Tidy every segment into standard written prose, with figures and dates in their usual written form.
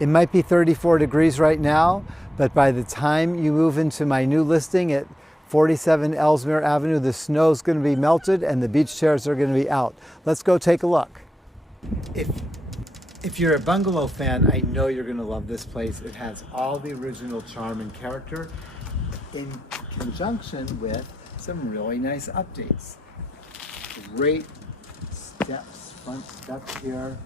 It might be 34 degrees right now, but by the time you move into my new listing at 47 Elsmere Avenue, the snow's going to be melted and the beach chairs are going to be out. Let's go take a look. If you're a bungalow fan, I know you're going to love this place. It has all the original charm and character in conjunction with some really nice updates. Great steps, front steps here.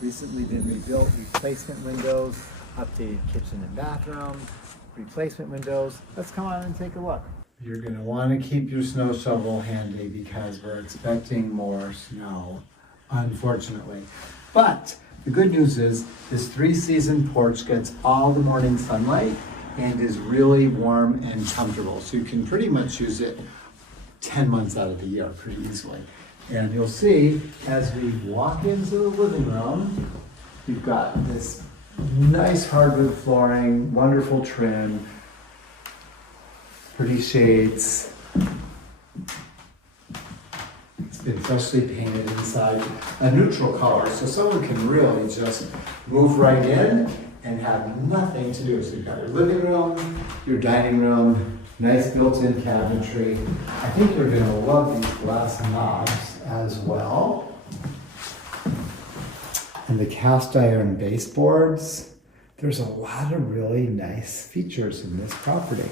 Recently been rebuilt, replacement windows, updated kitchen and bathroom, replacement windows. Let's come on and take a look. You're going to want to keep your snow shovel handy because we're expecting more snow, unfortunately. But the good news is this 3-season porch gets all the morning sunlight and is really warm and comfortable. So you can pretty much use it 10 months out of the year pretty easily. And you'll see as we walk into the living room, you've got this nice hardwood flooring, wonderful trim, pretty shades. It's been freshly painted inside a neutral color, so someone can really just move right in and have nothing to do. So you've got your living room, your dining room, nice built-in cabinetry. I think you're going to love these glass knobs as well. And the cast iron baseboards. There's a lot of really nice features in this property.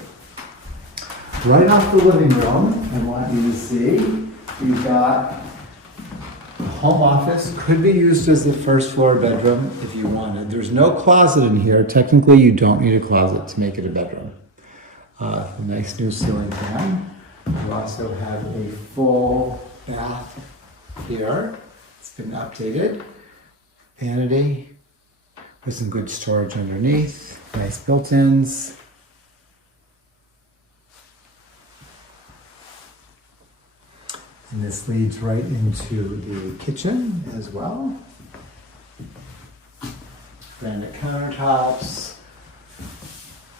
Right off the living room, I want you to see, we've got the home office. Could be used as the first floor bedroom if you wanted. There's no closet in here. Technically, you don't need a closet to make it a bedroom. A nice new ceiling fan. You also have a full bath here. It's been updated. Vanity with some good storage underneath. Nice built-ins. And this leads right into the kitchen as well. Granite countertops.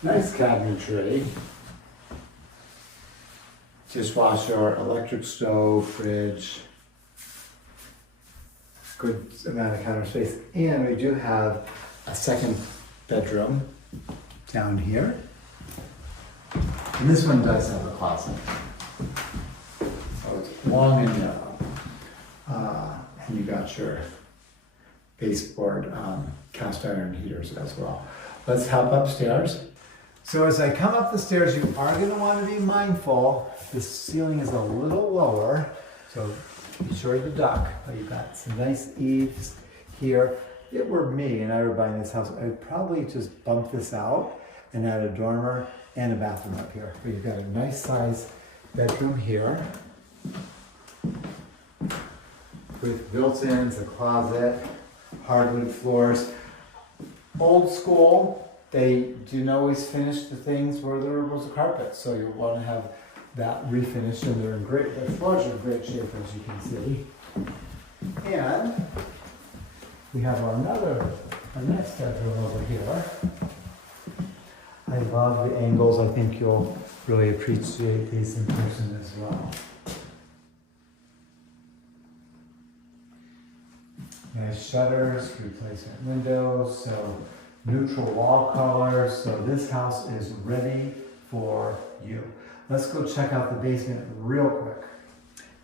Nice cabinetry. Dishwasher, electric stove, fridge. Good amount of counter space. And we do have a second bedroom down here. And this one does have a closet. So it's long and narrow. And you got your baseboard cast iron heaters as well. Let's hop upstairs. So as I come up the stairs, you are going to want to be mindful. The ceiling is a little lower, so be sure to duck. But you've got some nice eaves here. If it were me and I were buying this house, I'd probably just bump this out and add a dormer and a bathroom up here. But you've got a nice size bedroom here with built-ins, a closet, hardwood floors. Old school. They didn't always finish the things where there was a carpet, so you'll want to have that refinished, and they're in great, the floors are in great shape, as you can see. And we have our next bedroom over here. I love the angles. I think you'll really appreciate these in person as well. Nice shutters, replacement windows, so neutral wall colors. So this house is ready for you. Let's go check out the basement real quick.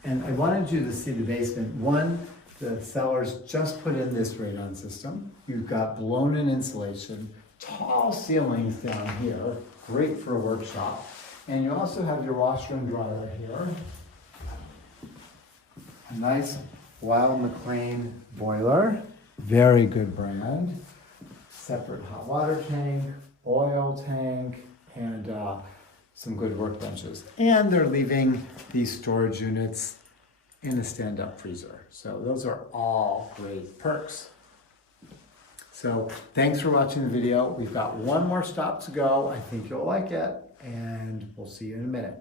And I wanted you to see the basement. One, the sellers just put in this radon system. You've got blown-in insulation, tall ceilings down here, great for a workshop. And you also have your washer and dryer here. A nice Wild McLean boiler, very good brand. Separate hot water tank, oil tank, and some good workbenches. And they're leaving these storage units in a stand-up freezer. So those are all great perks. So thanks for watching the video. We've got one more stop to go. I think you'll like it, and we'll see you in a minute.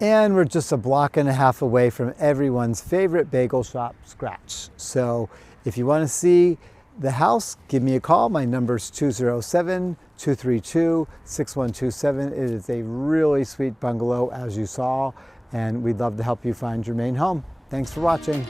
And we're just a block and a half away from everyone's favorite bagel shop, Scratch. So if you want to see the house, give me a call. My number's 207-232-6127. It is a really sweet bungalow, as you saw, and we'd love to help you find your main home. Thanks for watching.